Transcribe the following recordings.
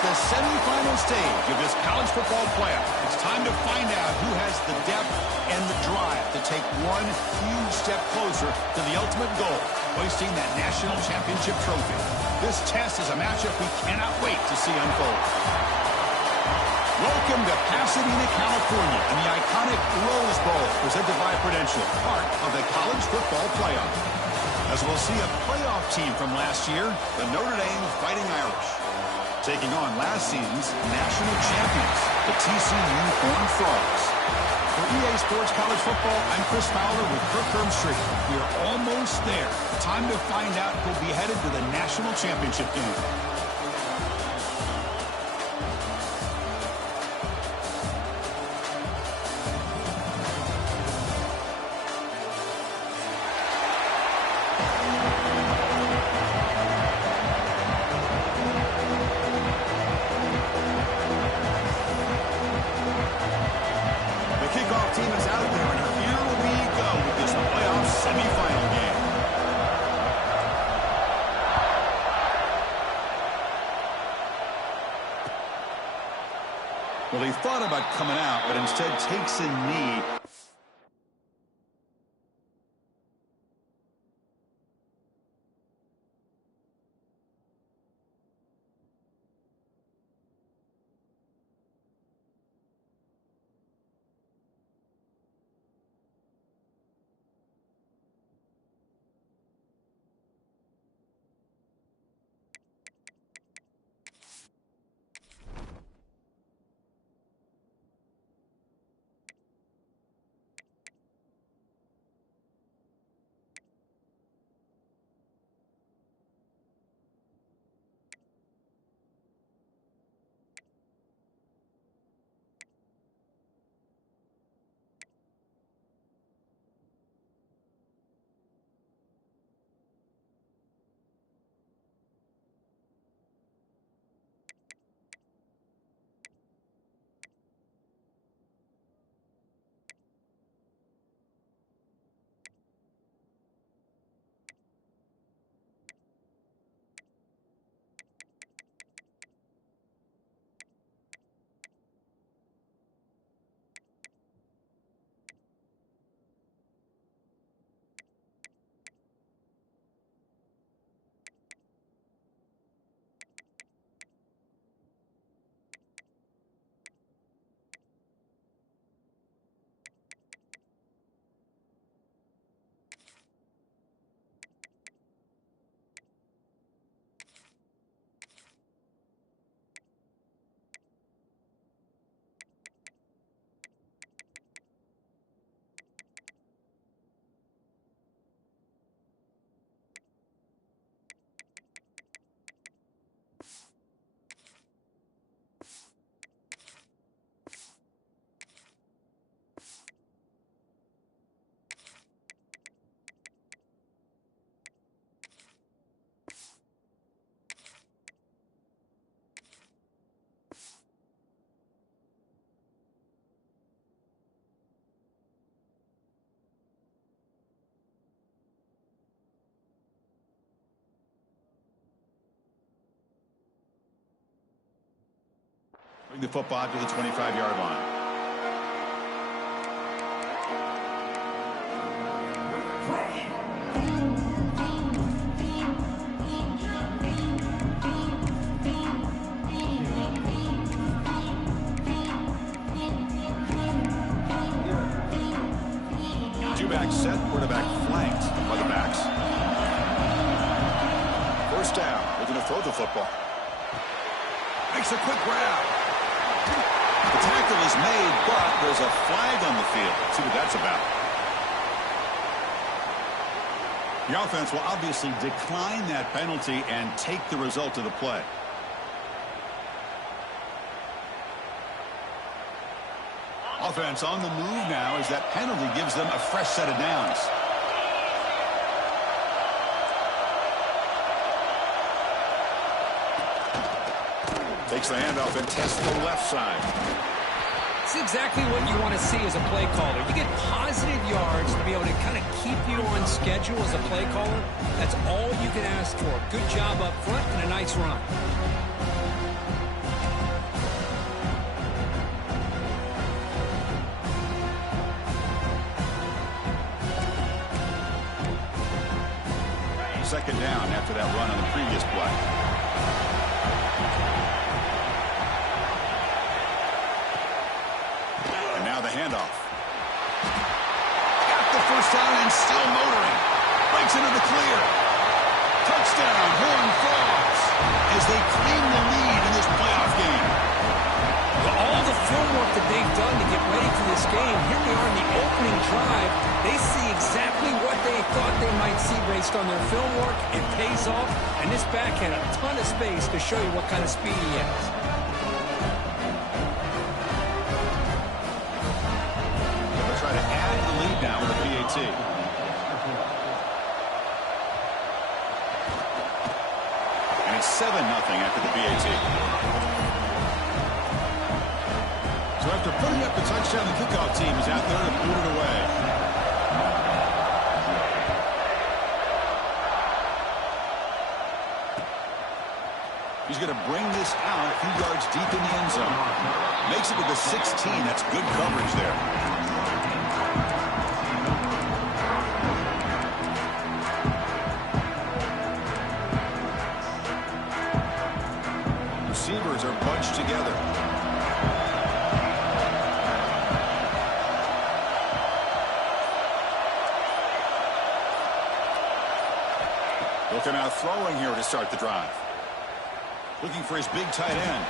the semifinal stage of this college football playoff. It's time to find out who has the depth and the drive to take one huge step closer to the ultimate goal, hoisting that national championship trophy. This test is a matchup we cannot wait to see unfold. Welcome to Pasadena, California, and the iconic Rose Bowl, presented by Prudential, part of the college football playoff. As we'll see a playoff team from last year, the Notre Dame Fighting Irish, taking on last season's national champions, the TCU Horned Frogs. For EA Sports College Football, I'm Chris Fowler with Kirk Hermstreet. We are almost there. Time to find out who'll be headed to the national championship game. Team is out there, and here we go with this playoff semifinal game. Well, he thought about coming out, but instead takes a knee. Bring the football to the 25-yard line. Two-back set, quarterback flanked by the backs. First down, they're going to throw the football. Makes a quick grab. The tackle is made, but there's a flag on the field. Let's see what that's about. The offense will obviously decline that penalty and take the result of the play. Offense on the move now as that penalty gives them a fresh set of downs. Takes the handoff and tests the left side. It's exactly what you want to see as a play caller. You get positive yards to be able to kind of keep you on schedule as a play caller. That's all you can ask for. Good job up front and a nice run. Second down after that run on the previous play. And now the handoff. Got the first down and still motoring. Breaks into the clear. Touchdown, Horned Frogs, as they claim the lead in this playoff game. Well, all the film work that they've done to get ready for this game, here we are in the opening drive. They see exactly what they thought they might see based on their film work. It pays off, and this back had a ton of space to show you what kind of speed he has. They'll try to add the lead now with the PAT. And it's 7-0 after the PAT. So after putting up the touchdown, the kickoff team is out there to boot it away. He's going to bring this out a few yards deep in the end zone. Makes it to the 16. That's good coverage there. Receivers are bunched together. Looking out throwing here to start the drive. Looking for his big tight end.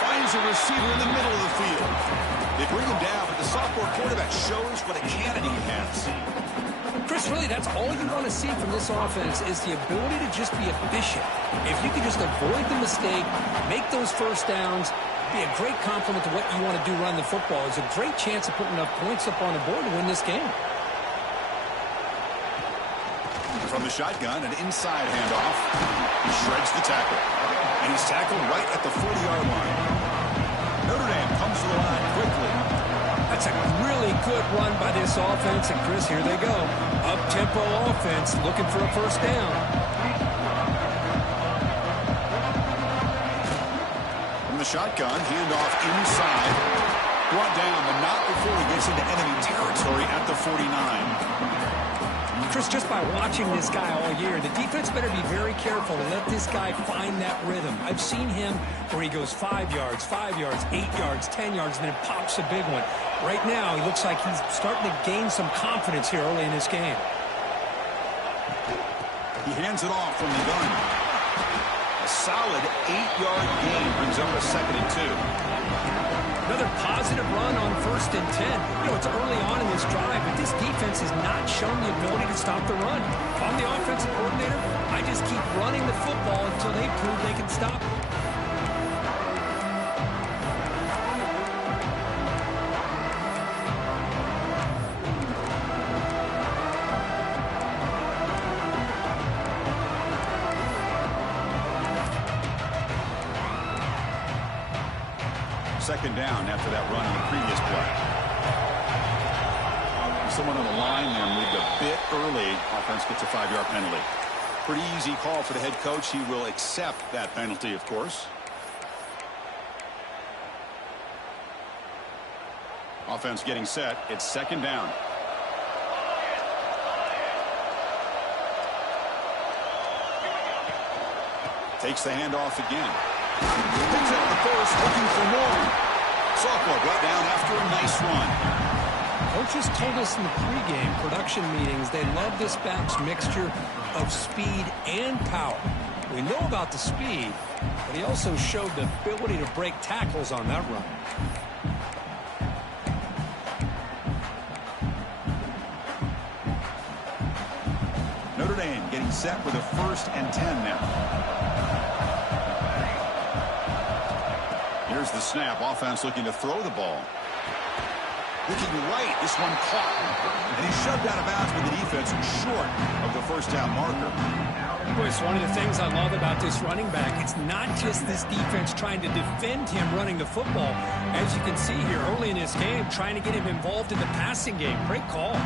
Finds a receiver in the middle of the field. They bring him down, but the sophomore quarterback shows what a cannon he has. Chris, really, that's all you want to see from this offense is the ability to just be efficient. If you can just avoid the mistake, make those first downs, be a great complement to what you want to do running the football. It's a great chance of putting enough points up on the board to win this game. From the shotgun, an inside handoff. He shreds the tackle. And he's tackled right at the 40-yard line. Notre Dame comes to the line quickly. That's a really good run by this offense. And, Chris, here they go. Up-tempo offense looking for a first down. From the shotgun, handoff inside. Brought down, but not before he gets into enemy territory at the 49. Chris, just by watching this guy all year, the defense better be very careful to let this guy find that rhythm. I've seen him where he goes 5 yards, 8 yards, 10 yards, and then pops a big one. Right now, he looks like he's starting to gain some confidence here early in this game. He hands it off from the gun. A solid 8-yard gain brings up a 2nd and 2. Another positive run on 1st and 10. You know, it's early on in this drive, but this defense has not shown the ability to stop the run. If I'm the offensive coordinator, I just keep running the football until they prove they can stop it. Second down after that run on the previous play. Someone on the line there moved a bit early. Offense gets a 5-yard penalty. Pretty easy call for the head coach. He will accept that penalty, of course. Offense getting set. It's second down. Takes the handoff again. Picks up the first, looking for more. Sophomore brought down after a nice run. Coaches told us in the pregame production meetings they love this back's mixture of speed and power. We know about the speed, but he also showed the ability to break tackles on that run. Notre Dame getting set with a 1st and 10 now. Here's the snap. Offense looking to throw the ball. Looking right. This one caught. And he's shoved out of bounds with the defense short of the first down marker. Boy, it's one of the things I love about this running back. It's not just this defense trying to defend him running the football. As you can see here early in this game, trying to get him involved in the passing game. Great call.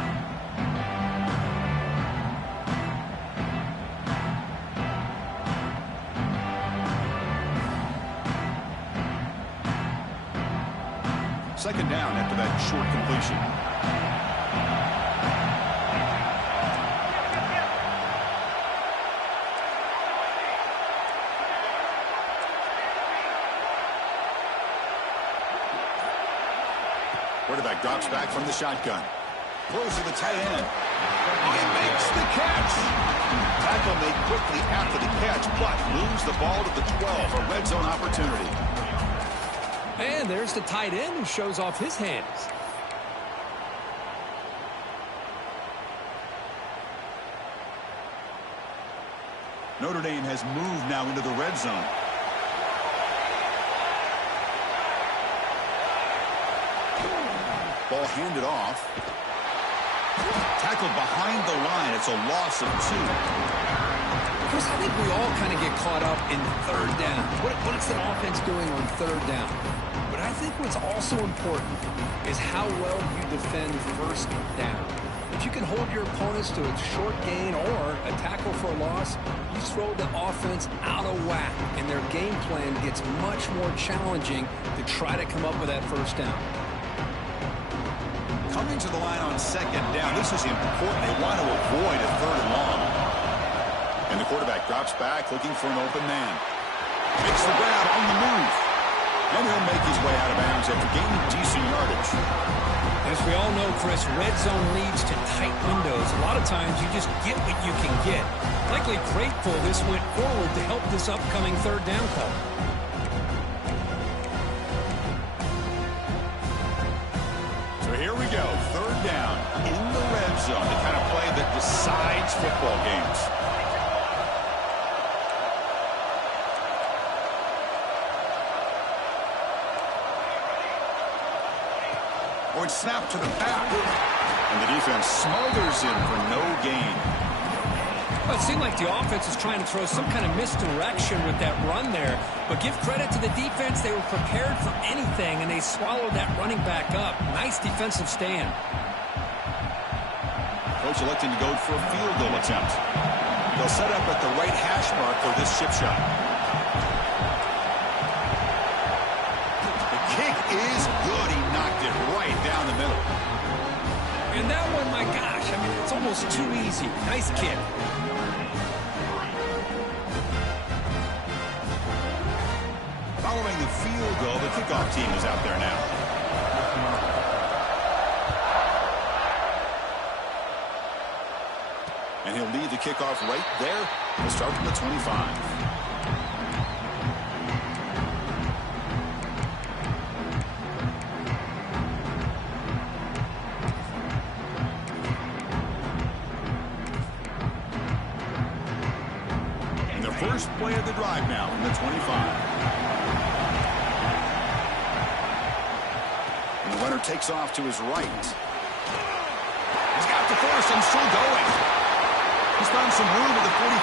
Second down after that short completion. Quarterback drops back from the shotgun. Throws to the tight end. He makes the catch. Tackle made quickly after the catch, but moves the ball to the 12, a red zone opportunity. And there's the tight end who shows off his hands. Notre Dame has moved now into the red zone. Ball handed off. Tackled behind the line. It's a loss of 2. Chris, I think we all kind of get caught up in third down. What is the offense doing on third down? But I think what's also important is how well you defend first down. If you can hold your opponents to a short gain or a tackle for a loss, you throw the offense out of whack, and their game plan gets much more challenging to try to come up with that first down. Coming to the line on second down, this is important. They want to avoid a third and long. And the quarterback drops back looking for an open man. Makes the grab on the move. And he'll make his way out of bounds after gaining decent yardage. As we all know, Chris, red zone leads to tight windows. A lot of times you just get what you can get. Likely grateful this went forward to help this upcoming third down call. So here we go, third down in the red zone, the kind of play that decides football games. Or it's snapped to the back. And the defense smothers him for no gain. Well, it seemed like the offense was trying to throw some kind of misdirection with that run there. But give credit to the defense. They were prepared for anything, and they swallowed that running back up. Nice defensive stand. Coach electing to go for a field goal attempt. They'll set up at the right hash mark for this chip shot. The kick is good. He knocked it right down the middle. And that one, my gosh, I mean, it's almost too easy. Nice kick. Following the field goal, the kickoff team is out there now. And he'll lead the kickoff right there. We'll start from the 25. First play of the drive now from the 25. And the runner takes off to his right. He's got the force and still going. He's found some room at the 45.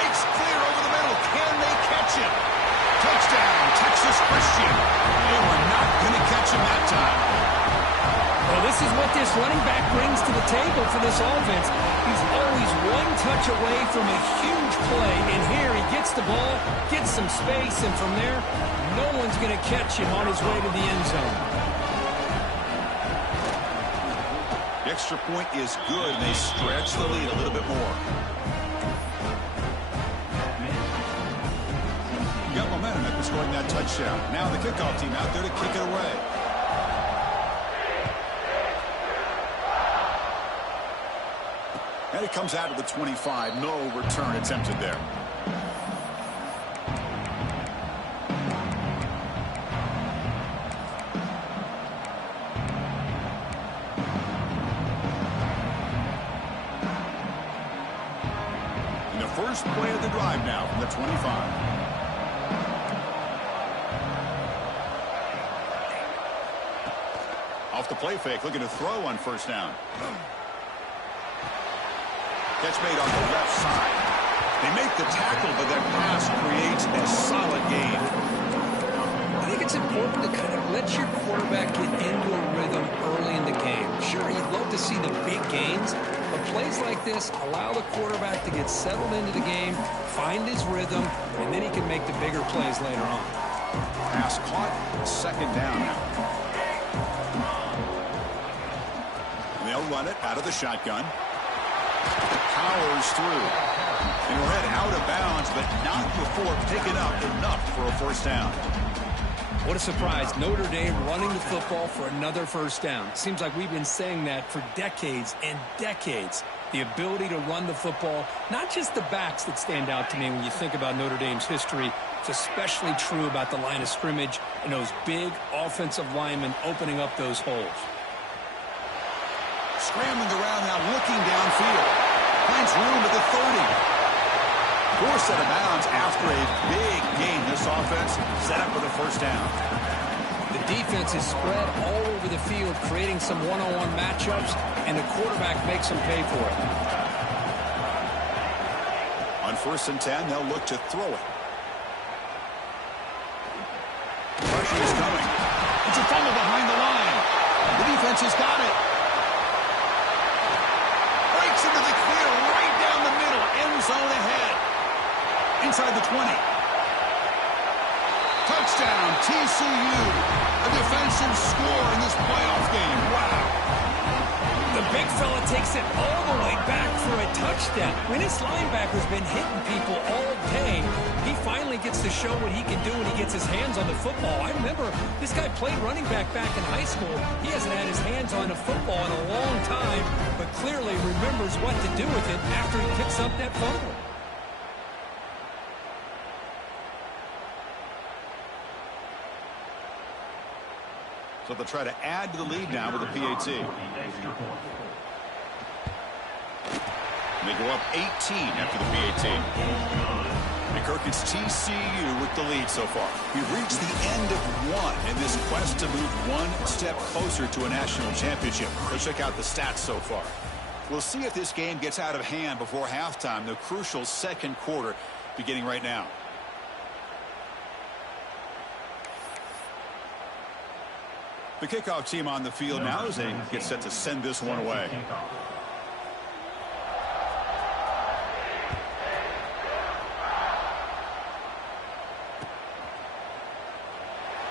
Breaks clear over the middle. Can they catch him? Touchdown, Texas Christian. They were not going to catch him that time. Well, this is what this running back brings to the table for this offense. He's always one touch away from a huge play, and here he gets the ball, gets some space, and from there, no one's going to catch him on his way to the end zone. The extra point is good, and they stretch the lead a little bit more. You got momentum after scoring that touchdown. Now the kickoff team out there to kick it away. And it comes out of the 25. No return attempted there. And the first play of the drive now from the 25. Off the play fake, looking to throw on first down. Catch made on the left side. They make the tackle, but that pass creates a solid gain. I think it's important to kind of let your quarterback get into a rhythm early in the game. Sure, you'd love to see the big gains, but plays like this allow the quarterback to get settled into the game, find his rhythm, and then he can make the bigger plays later on. Pass caught, second down now. And they'll run it out of the shotgun. Powers through. And we're head out of bounds, but not before picking up enough for a first down. What a surprise. Notre Dame running the football for another first down. Seems like we've been saying that for decades and decades. The ability to run the football, not just the backs that stand out to me when you think about Notre Dame's history. It's especially true about the line of scrimmage and those big offensive linemen opening up those holes. Scrambling around now, looking downfield. Finds room at the 30. Forced out of bounds after a big gain. This offense set up with a first down. The defense is spread all over the field, creating some one-on-one matchups, and the quarterback makes them pay for it. On 1st and 10, they'll look to throw it. Pressure is coming. It's a fumble behind the line. The defense has got it. Breaks into the clear right down the middle. End zone ahead. Inside the 20. Touchdown, TCU. A defensive score in this playoff game. Wow. The big fella takes it all the way back for a touchdown. When this linebacker's been hitting people all day, he finally gets to show what he can do when he gets his hands on the football. I remember this guy played running back in high school. He hasn't had his hands on a football in a long time, but clearly remembers what to do with it after he picks up that fumble. So they'll try to add to the lead now with a PAT. They go up 18 after the PAT. And Kirk, it's TCU with the lead so far. We've reached the end of one in this quest to move one step closer to a national championship. Let's check out the stats so far. We'll see if this game gets out of hand before halftime, the crucial second quarter beginning right now. The kickoff team on the field now as they get set to send this one away.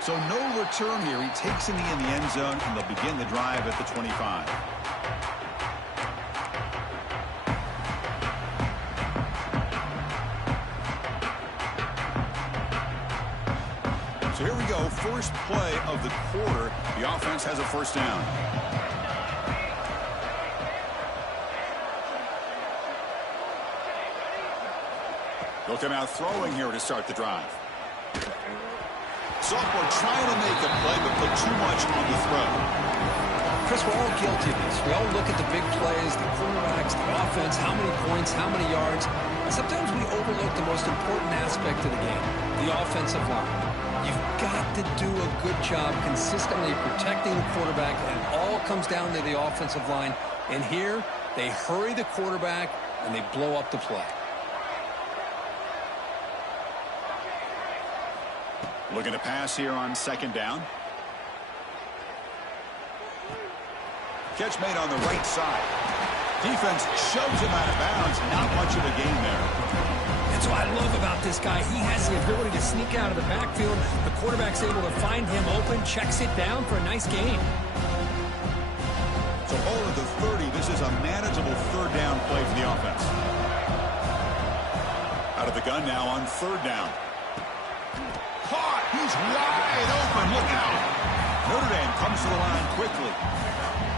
So no return here. He takes in the end zone, and they'll begin the drive at the 25. So here we go, first play of the quarter. The offense has a first down. They'll come out throwing here to start the drive. Sophomore trying to make a play, but put too much on the throw. Chris, we're all guilty of this. We all look at the big plays, the quarterbacks, the offense, how many points, how many yards. And sometimes we overlook the most important aspect of the game, the offensive line. You've got to do a good job consistently protecting the quarterback, and it all comes down to the offensive line. And here, they hurry the quarterback, and they blow up the play. Looking to pass here on second down. Catch made on the right side. Defense shoves him out of bounds. Not much of a gain there. That's what I love about this guy. He has the ability to sneak out of the backfield. The quarterback's able to find him open, checks it down for a nice gain. So over the 30, this is a manageable third down play for the offense. Out of the gun now on third down. Caught! He's wide open. Look out! Notre Dame comes to the line quickly.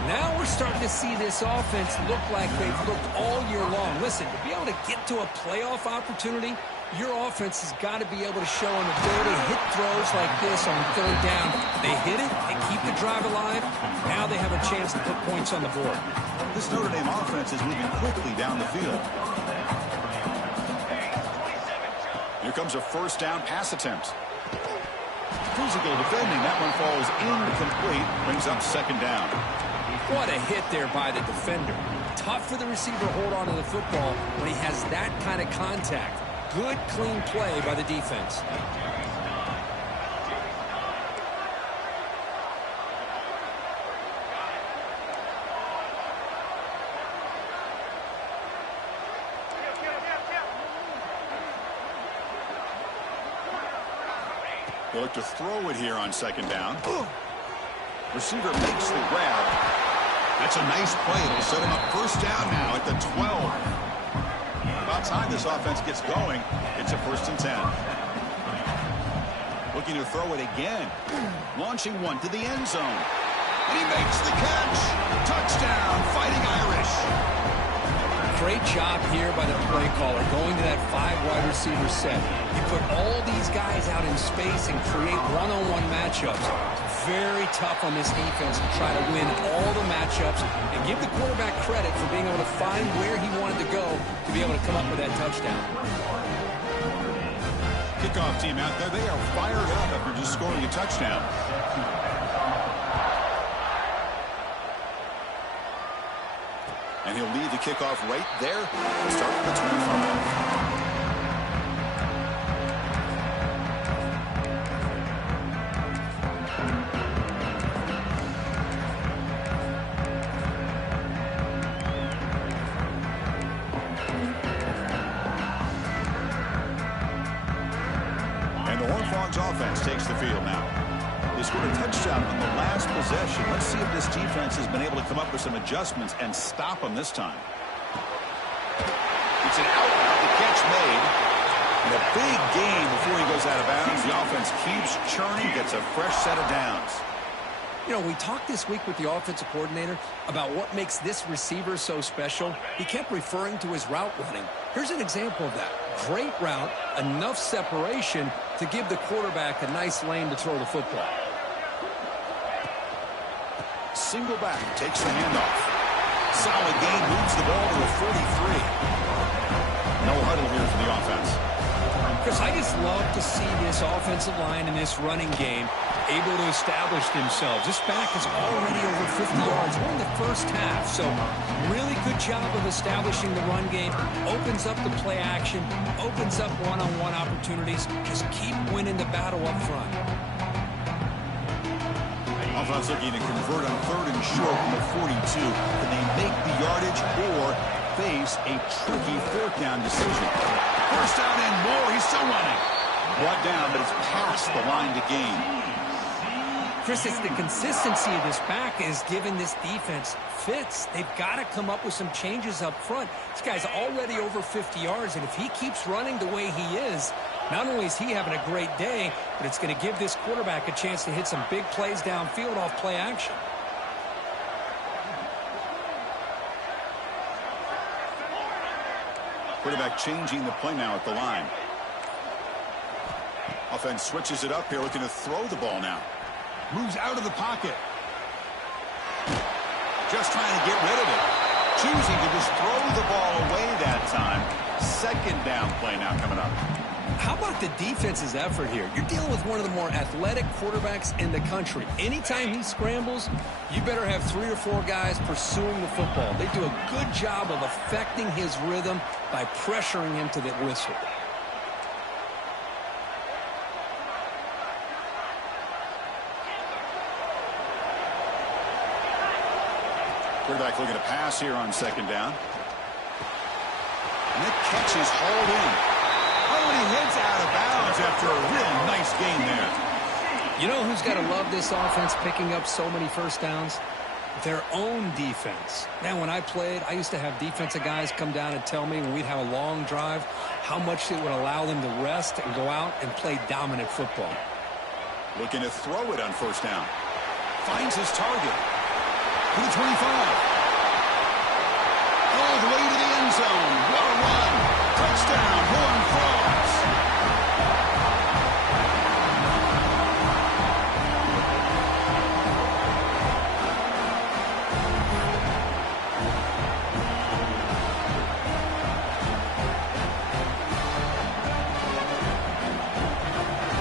Now we're starting to see this offense look like they've looked all year long. Listen, to be able to get to a playoff opportunity, your offense has got to be able to show an ability to hit throws like this on third down. They hit it, they keep the drive alive. Now they have a chance to put points on the board. This Notre Dame offense is moving quickly down the field. Here comes a first down pass attempt. Physical defending. That one falls incomplete. Brings up second down. What a hit there by the defender. Tough for the receiver to hold on to the football when he has that kind of contact. Good, clean play by the defense. They look to throw it here on second down. Receiver makes the grab. That's a nice play. It'll set him up first down now at the 12. About time this offense gets going. It's a 1st and 10. Looking to throw it again. Launching one to the end zone. And he makes the catch. Touchdown, Fighting Irish. Great job here by the play caller, going to that 5 wide receiver set. You put all these guys out in space and create one-on-one matchups. Very tough on this defense to try to win all the matchups and give the quarterback credit for being able to find where he wanted to go to be able to come up with that touchdown. Kickoff team out there, they are fired up after just scoring a touchdown. And he'll lead the kickoff right there. Start at the 25. Offense takes the field now. They scored a touchdown on the last possession. Let's see if this defense has been able to come up with some adjustments and stop them this time. It's an out, the catch made. And a big gain before he goes out of bounds. The offense keeps churning, gets a fresh set of downs. You know, we talked this week with the offensive coordinator about what makes this receiver so special. He kept referring to his route running. Here's an example of that. Great route, enough separation to give the quarterback a nice lane to throw the football. Single back, takes the handoff. Solid gain, moves the ball to the 43. No huddle here for the offense. Chris, I just love to see this offensive line in this running game able to establish themselves. This back is already over 50 yards. We're in the first half, so really good job of establishing the run game. Opens up the play action, opens up one-on-one opportunities. Just keep winning the battle up front. Offense looking to convert on 3rd and short from the 42. Can they make the yardage or face a tricky 4th down decision? First down and more. He's still running. Brought down, but it's past the line to gain. Chris, it's the consistency of this back is giving this defense fits. They've got to come up with some changes up front. This guy's already over 50 yards, and if he keeps running the way he is, not only is he having a great day, but it's going to give this quarterback a chance to hit some big plays downfield off play action. Quarterback changing the play now at the line. Offense switches it up here, looking to throw the ball now. Moves out of the pocket. Just trying to get rid of it. Choosing to just throw the ball away that time. 2nd down play now coming up. How about the defense's effort here? You're dealing with one of the more athletic quarterbacks in the country. Anytime he scrambles, you better have 3 or 4 guys pursuing the football. They do a good job of affecting his rhythm by pressuring him to the whistle. Quarterback looking to pass here on 2nd down. And that catch is hauled in. Oh, and he heads out of bounds after a real nice gain there. You know who's got to love this offense picking up so many first downs? Their own defense. Now, when I played, I used to have defensive guys come down and tell me when we'd have a long drive how much it would allow them to rest and go out and play dominant football. Looking to throw it on 1st down. Finds his target. To the 25. All the way to the end zone. What a run. Touchdown. Horn Frogs.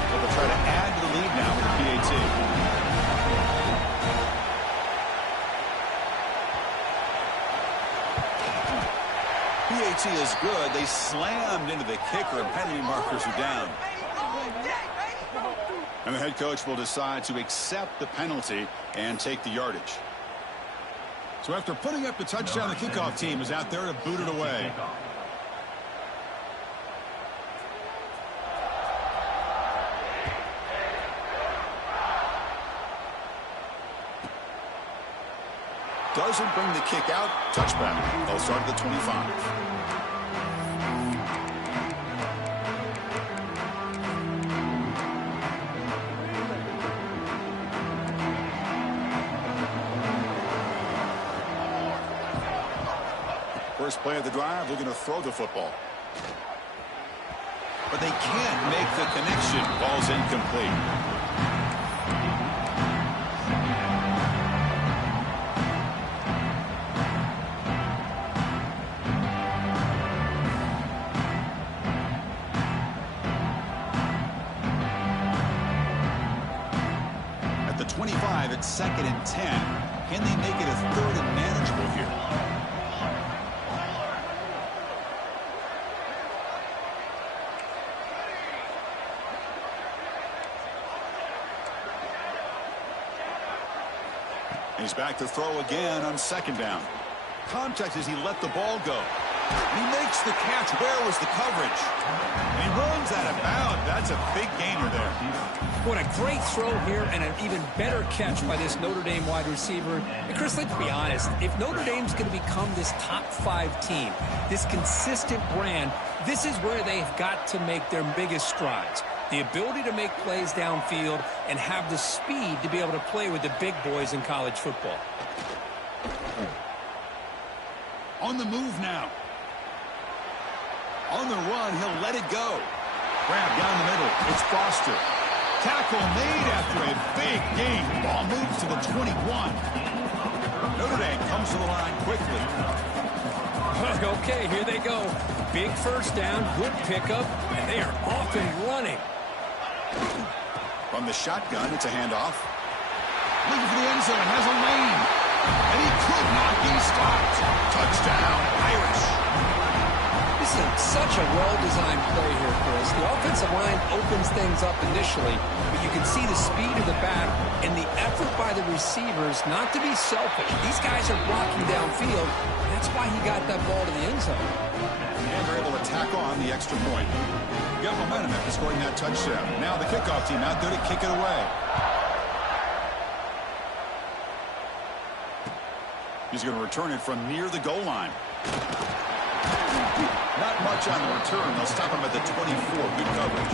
They'll try to add to the lead now with the PAT. PAT is good. They slammed into the kicker, and penalty markers are down. And the head coach will decide to accept the penalty and take the yardage. So after putting up the touchdown, the kickoff team is out there to boot it away. Doesn't bring the kick out. Touchback. They'll start at the 25. first play of the drive, looking to throw the football. But they can't make the connection. Ball's incomplete. At the 25, it's 2nd and 10. Can they make it a 3rd and manageable here? He's back to throw again on 2nd down. Contact as he let the ball go. He makes the catch. Where was the coverage? And he runs out of bounds. That's a big gainer there. What a great throw here and an even better catch by this Notre Dame wide receiver. And Chris, let's be honest. If Notre Dame's going to become this top 5 team, this consistent brand, this is where they've got to make their biggest strides. The ability to make plays downfield and have the speed to be able to play with the big boys in college football. On the move now. On the run, he'll let it go. Grab down the middle. It's Foster. Tackle made after a big gain. Ball moves to the 21. Notre Dame comes to the line quickly. Okay, here they go. Big first down, good pickup, and they are off and running. From the shotgun, it's a handoff. Looking for the end zone, has a lane. And he could not be stopped. Touchdown, Irish. This is such a well-designed play here, Chris. The offensive line opens things up initially, but you can see the speed of the back and the effort by the receivers not to be selfish. These guys are blocking downfield. That's why he got that ball to the end zone. And they're able to tack on the extra point. Got momentum after scoring that touchdown. Now the kickoff team out there to kick it away. He's going to return it from near the goal line. Not much on the return. They'll stop him at the 24. Good coverage.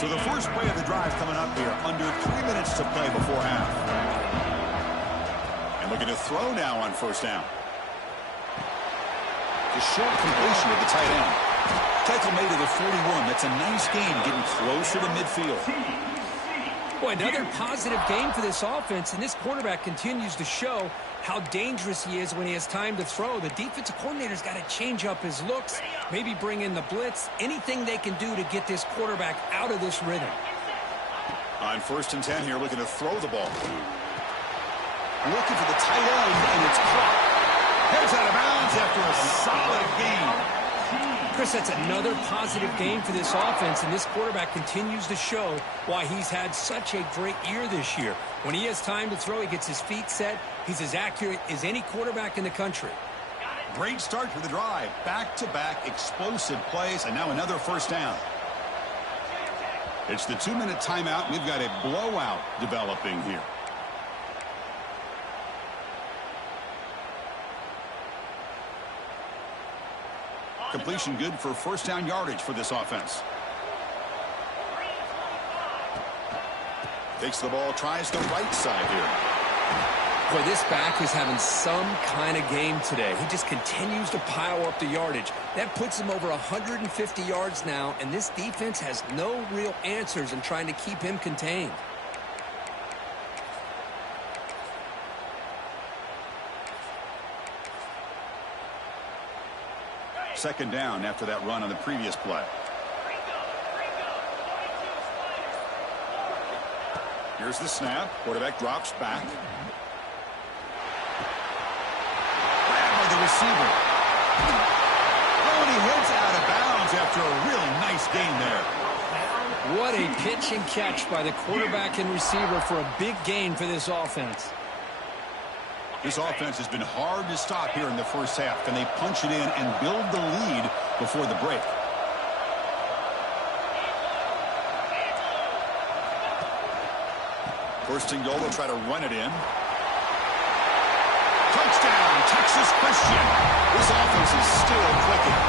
So the first play of the drive coming up here. Under 3 minutes to play before half. And looking to throw now on 1st down. The short completion of the tight end. Tackle made to the 41. That's a nice gain, getting closer to midfield. Boy, another positive game for this offense, and this quarterback continues to show how dangerous he is when he has time to throw. The defensive coordinator's got to change up his looks, maybe bring in the blitz, anything they can do to get this quarterback out of this rhythm. On 1st and 10 here, looking to throw the ball. Looking for the tight end, and it's caught. Heads out of bounds after a solid game. Chris, that's another positive game for this offense, and this quarterback continues to show why he's had such a great year this year. When he has time to throw, he gets his feet set. He's as accurate as any quarterback in the country. Great start to the drive. Back-to-back explosive plays, and now another 1st down. It's the 2-minute timeout. We've got a blowout developing here. Completion good for 1st down yardage for this offense. Takes the ball, tries the right side here. Boy, this back is having some kind of game today. He just continues to pile up the yardage. That puts him over 150 yards now, and this defense has no real answers in trying to keep him contained. Second down after that run on the previous play. Here's the snap. Quarterback drops back. Grabbed by the receiver. Oh, and he heads out of bounds after a really nice gain there. What a pitch and catch by the quarterback and receiver for a big gain for this offense. This offense has been hard to stop here in the 1st half. Can they punch it in and build the lead before the break? First and goal, they'll try to run it in. Touchdown, Texas Christian. This offense is still clicking.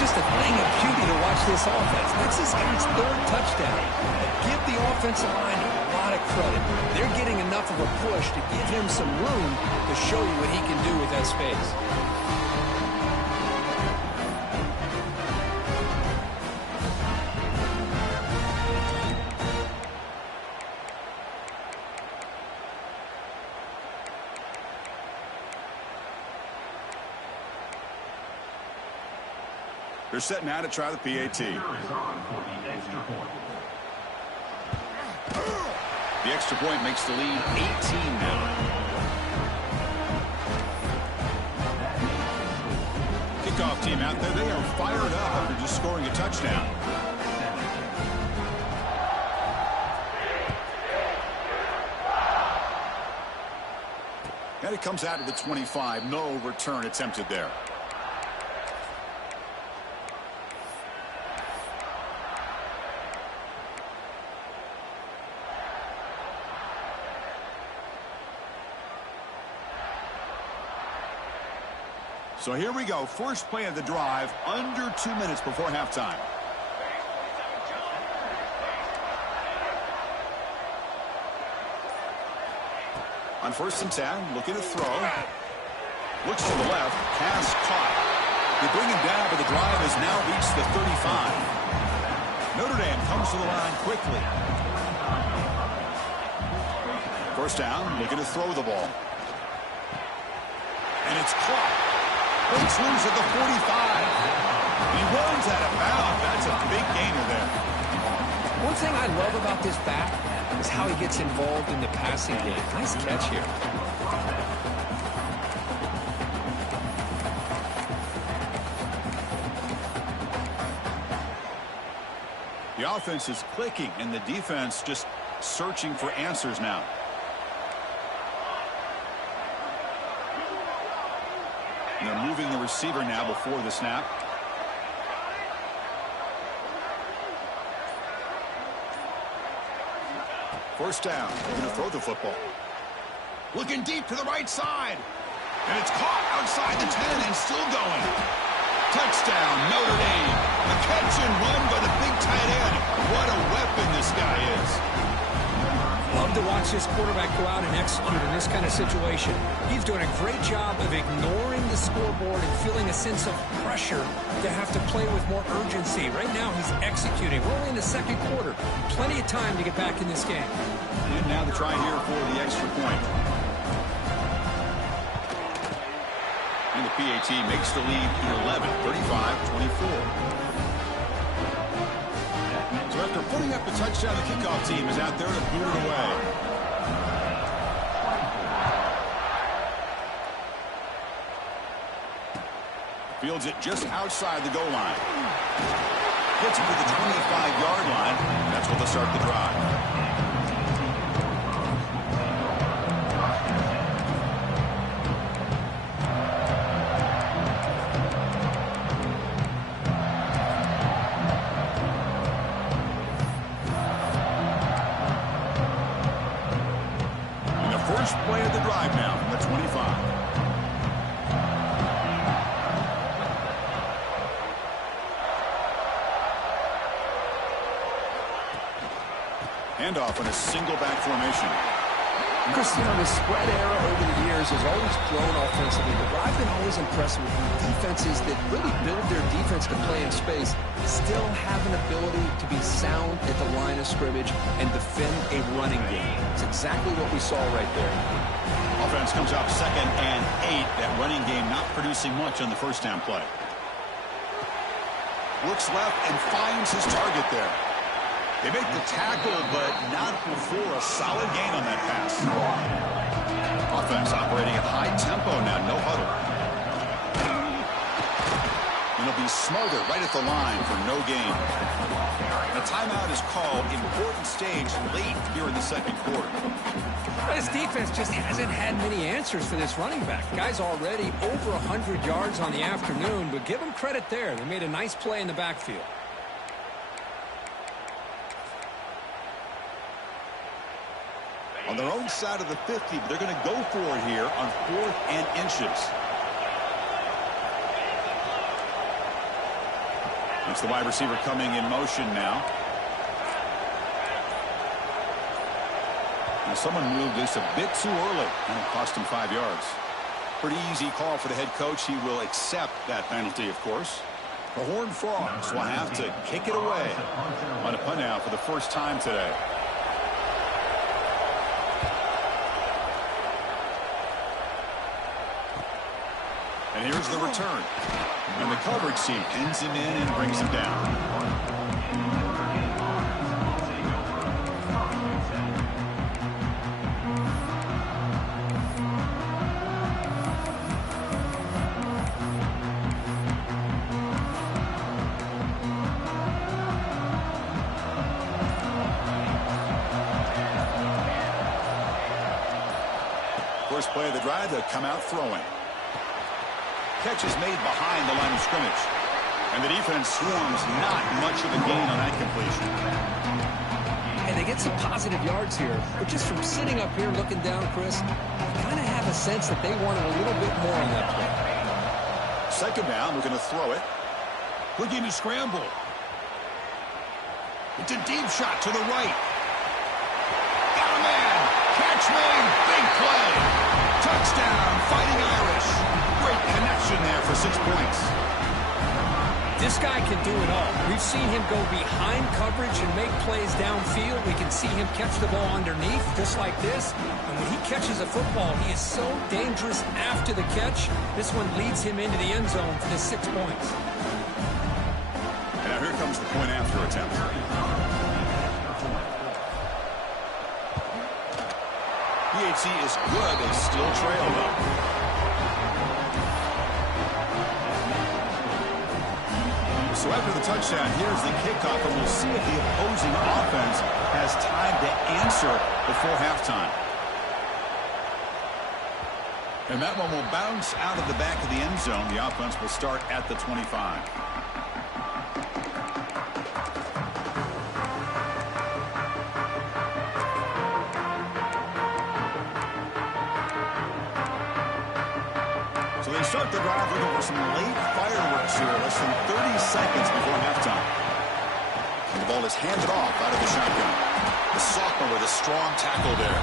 just a thing of beauty to watch this offense. That's this guy's third touchdown. Give the offensive line a lot of credit. They're getting enough of a push to give him some room to show you what he can do with that space. They're set now to try the PAT. The extra point makes the lead 18 now. Kickoff team out there. They are fired up after just scoring a touchdown. And it comes out to the 25. No return attempted there. So here we go. First play of the drive, under 2 minutes before halftime. On 1st and 10, looking to throw. Looks to the left, pass caught. They bring him down, but the drive has now reached the 35. Notre Dame comes to the line quickly. First down, looking to throw the ball. And it's caught. Breaks loose at the 45. He runs out of bounds. That's a big gainer there. One thing I love about this back is how he gets involved in the passing game. Nice catch here. The offense is clicking, and the defense just searching for answers now. And they're moving the receiver now before the snap. First down. They're going to throw the football. Looking deep to the right side. And it's caught outside the 10 and still going. Touchdown, Notre Dame. A catch and run by the big tight end. What a weapon this guy is. Love to watch this quarterback go out and execute in this kind of situation. He's doing a great job of ignoring the scoreboard and feeling a sense of pressure to have to play with more urgency. Right now, he's executing. We're only in the second quarter. Plenty of time to get back in this game. And now the try here for the extra point. And the PAT makes the lead 11, 35-24. So after putting up a touchdown, the kickoff team is out there to boot it away. Fields it just outside the goal line. Gets it to the 25-yard line. That's where they'll start the drive. First play of the drive now from the 25. Handoff in a single back formation. Chris, you know, the spread era over the years has always grown offensively, but what I've been always impressed with defenses that really build their defense to play in space still have an ability to be sound at the line of scrimmage and defend a running game. It's exactly what we saw right there. Offense comes out 2nd and 8. That running game not producing much on the first down play. Looks left and finds his target there. They make the tackle, but not before a solid gain on that pass. Offense operating at high tempo now, no huddle. And he'll be smothered right at the line for no gain. The timeout is called. Important stage late here in the second quarter. This defense just hasn't had many answers for this running back. The guy's already over 100 yards on the afternoon, but give him credit there. They made a nice play in the backfield. On their own side of the 50, but they're going to go for it here on 4th and inches. It's the wide receiver coming in motion now. And someone moved just a bit too early, and it cost him 5 yards. Pretty easy call for the head coach. He will accept that penalty, of course. The Horned Frogs will have to kick it away on a punt out for the first time today. And here's the return. And the coverage team pins him in and brings him down. First play of the drive, they'll come out throwing. Catch is made behind the line of scrimmage. And the defense swarms not much of a gain on that completion. And they get some positive yards here. But just from sitting up here looking down, Chris, you kind of have a sense that they wanted a little bit more on that play. Second down, we're going to throw it. Looking to scramble. It's a deep shot to the right. Got a man. Catch made. Big play. Touchdown, Fighting Irish. Great connection there for 6 points. This guy can do it all. We've seen him go behind coverage and make plays downfield. We can see him catch the ball underneath, just like this. And when he catches a football, he is so dangerous after the catch. This one leads him into the end zone for the 6 points. And now here comes the point after attempt. PAT is good. They still trail, though. So after the touchdown, here's the kickoff, and we'll see if the opposing offense has time to answer before halftime. And that one will bounce out of the back of the end zone. The offense will start at the 25. They start the drive looking for some late fireworks here, less than 30 seconds before halftime. And the ball is handed off out of the shotgun. The sophomore with a strong tackle there.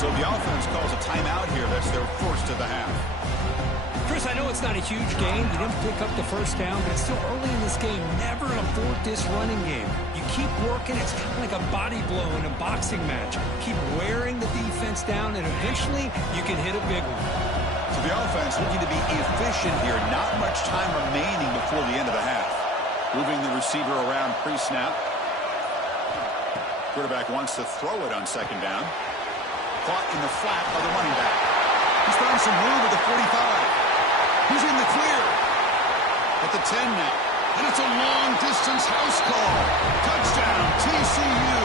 So the offense calls a timeout here. That's their first of the half. Chris, I know it's not a huge gain. You didn't pick up the first down, but it's still early in this game. Never abort this running game. You keep working. It's kind of like a body blow in a boxing match. Keep wearing the defense down, and eventually you can hit a big one. So the offense looking to be efficient here. Not much time remaining before the end of the half. Moving the receiver around pre-snap. Quarterback wants to throw it on second down. Caught in the flat by the running back. He's found some room at the 45. He's in the clear. At the 10 now. And it's a long-distance house call. Touchdown, TCU.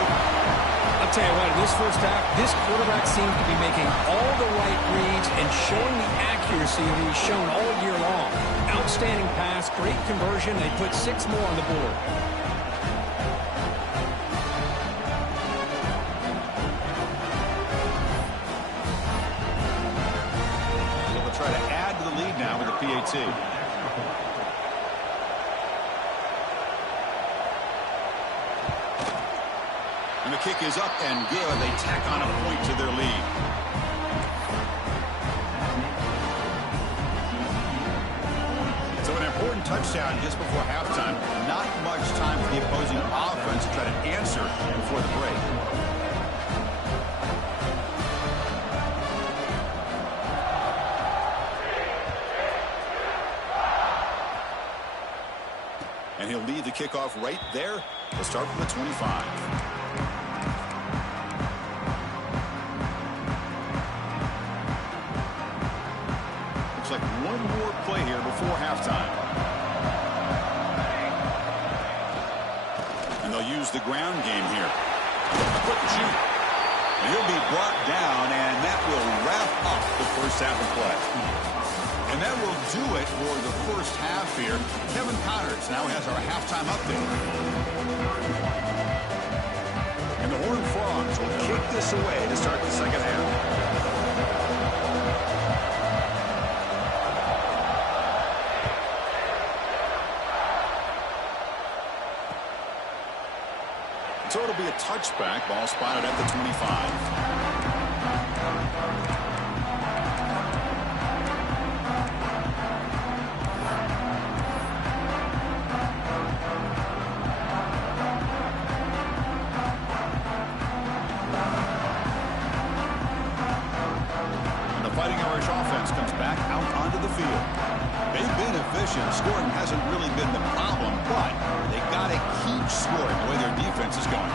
I'll tell you what, in this first half, this quarterback seems to be making all the right reads and showing the accuracy that he's shown all year long. Outstanding pass, great conversion. They put 6 more on the board. So they'll try to add to the lead now with the PAT. And the kick is up and good. They tack on a point to their lead. So an important touchdown just before halftime. Not much time for the opposing offense to try to answer before the break. And he'll lead the kickoff right there. We'll start from the 25. Like one more play here before halftime. And they'll use the ground game here. Quick shoot. And he'll be brought down, and that will wrap up the first half of play. And that will do it for the first half here. Kevin Connors now has our halftime update. And the Horned Frogs will kick this away to start the second half. So it'll be a touchback. Ball spotted at the 25. Fighting Irish offense comes back out onto the field. They've been efficient. Scoring hasn't really been the problem, but they got to keep scoring the way their defense is going.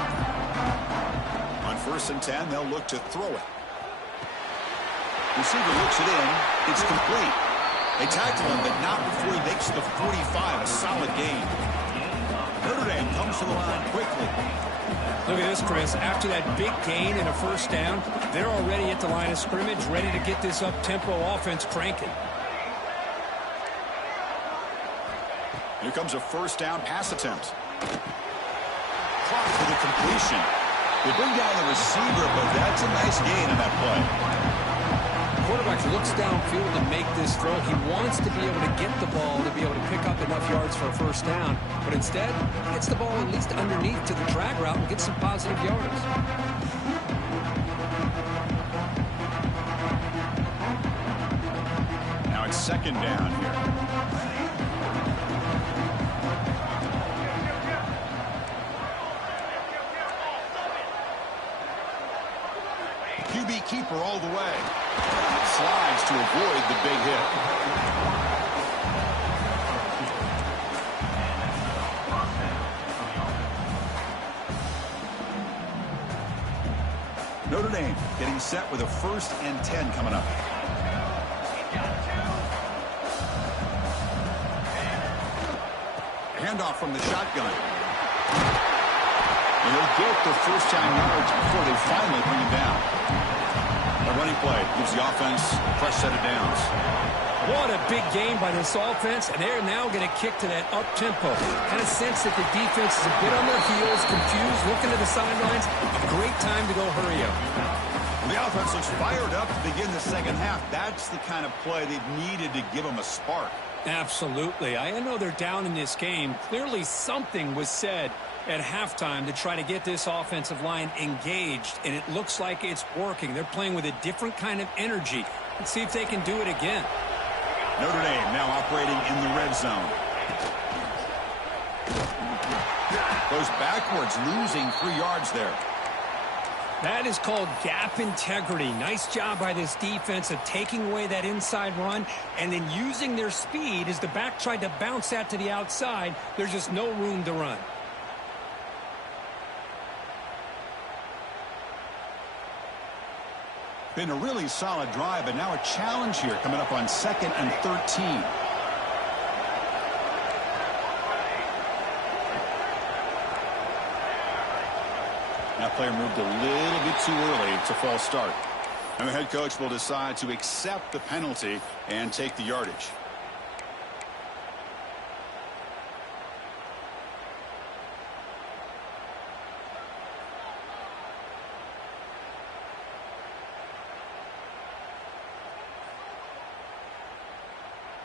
On 1st and 10, they'll look to throw it. Receiver looks it in. It's complete. They tackle him, but not before he makes the 45. A solid gain. Notre Dame comes to the line quickly. Look at this, Chris. After that big gain and a 1st down, they're already at the line of scrimmage, ready to get this up-tempo offense cranking. Here comes a 1st down pass attempt. Clock for the completion. They bring down the receiver, but that's a nice gain on that play. Quarterback looks downfield to make this throw. He wants to be able to get the ball to be able to pick up enough yards for a 1st down, but instead gets the ball at least underneath to the drag route and gets some positive yards. Now it's 2nd down here. QB keeper all the way. Slides to avoid the big hit. Notre Dame getting set with a 1st and 10 coming up. Handoff from the shotgun. And he'll get the 1st down yards before they finally bring him down. A running play gives the offense a fresh set of downs. What a big game by this offense, and they're now going to kick to that up-tempo. Kind of sense that the defense is a bit on their heels, confused, looking to the sidelines. A great time to go hurry up. The offense looks fired up to begin the 2nd half. That's the kind of play they've needed to give them a spark. Absolutely. I know they're down in this game. Clearly something was said at halftime to try to get this offensive line engaged, and it looks like it's working. They're playing with a different kind of energy. Let's see if they can do it again. Notre Dame now operating in the red zone. Goes backwards, losing 3 yards there. That is called gap integrity. Nice job by this defense of taking away that inside run and then using their speed as the back tried to bounce that to the outside. There's just no room to run. Been a really solid drive, but now a challenge here coming up on 2nd and 13. That player moved a little bit too early. It's a false start. And the head coach will decide to accept the penalty and take the yardage.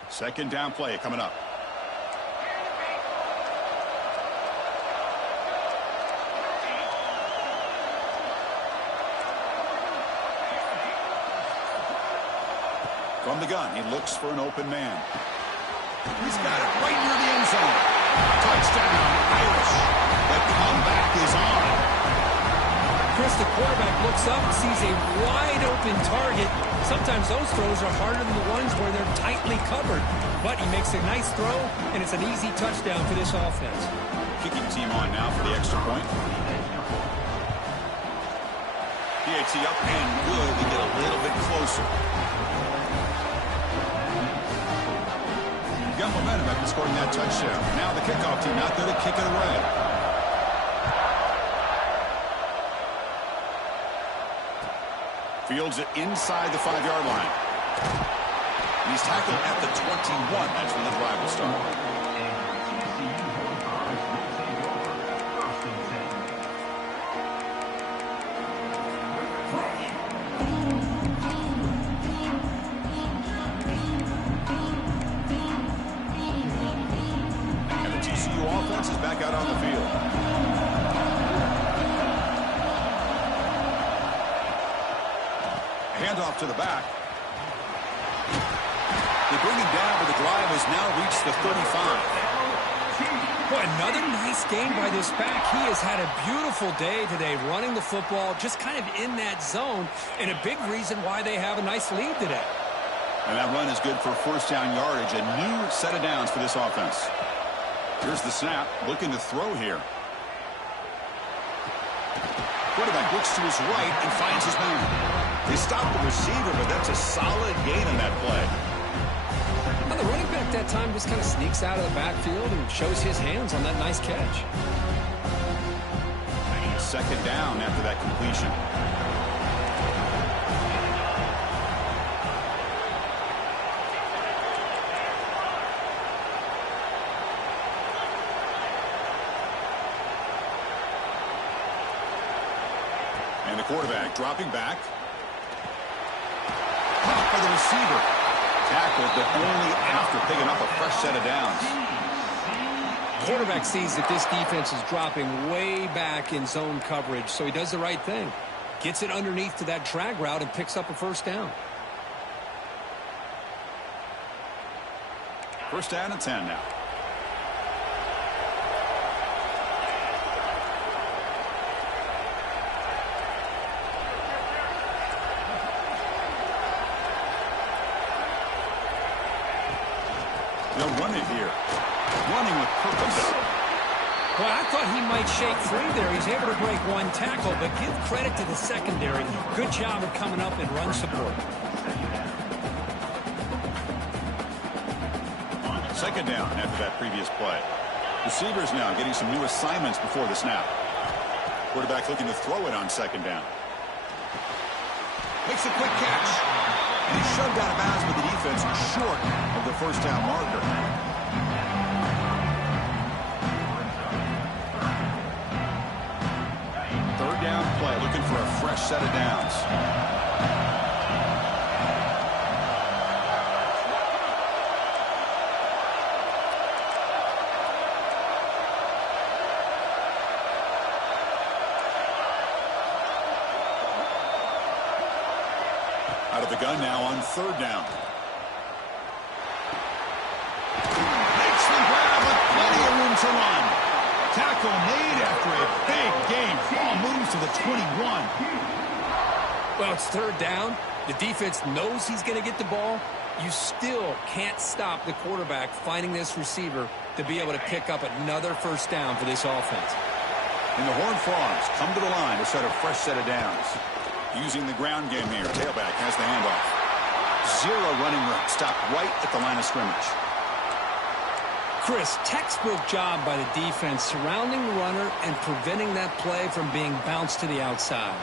Second down play coming up. From the gun, he looks for an open man. He's got it right near the end zone. Touchdown, Irish. The comeback is on. Chris, the quarterback looks up and sees a wide open target. Sometimes those throws are harder than the ones where they're tightly covered. But he makes a nice throw, and it's an easy touchdown for this offense. Kicking team on now for the extra point. PAT up and good to get a little bit closer. Got momentum after scoring that touchdown. Now the kickoff team out there to kick it away. Fields it inside the 5-yard line. He's tackled at the 21. That's when the drive will start. And the TCU offense is back out on the field. Handoff to the back. They bring him down, but the drive has now reached the 35. Boy, another nice game by this back. He has had a beautiful day today running the football, just kind of in that zone, and a big reason why they have a nice lead today. And that run is good for first down yardage, a new set of downs for this offense. Here's the snap, looking to throw here. Quarterback looks to his right and finds his man. They stop the receiver, but that's a solid gain on that play. Well, the running back that time just kind of sneaks out of the backfield and shows his hands on that nice catch. Second down after that completion. And the quarterback dropping back. Caught by the receiver. Tackled, but only after picking up a fresh set of downs. Quarterback sees that this defense is dropping way back in zone coverage, so he does the right thing. Gets it underneath to that drag route and picks up a first down. First down and 10 now. They'll run it here. Running with purpose. Well, I thought he might shake free there. He's able to break one tackle, but give credit to the secondary. Good job of coming up and run support. Second down after that previous play. Receivers now getting some new assignments before the snap. Quarterback looking to throw it on second down. Makes a quick catch. And he's shoved out of bounds with the defense short of the first down marker. Third down play, looking for a fresh set of downs. Out of the gun now on third down. Makes the grab with plenty of room to run. Tackle made after a big gain. Ball moves to the 21. Well, it's third down. The defense knows he's going to get the ball. You still can't stop the quarterback finding this receiver to be able to pick up another first down for this offense. And the Horned Frogs come to the line to set a fresh set of downs. Using the ground game here. Tailback has the handoff. Zero running room. Stopped right at the line of scrimmage. Chris, textbook job by the defense surrounding the runner and preventing that play from being bounced to the outside.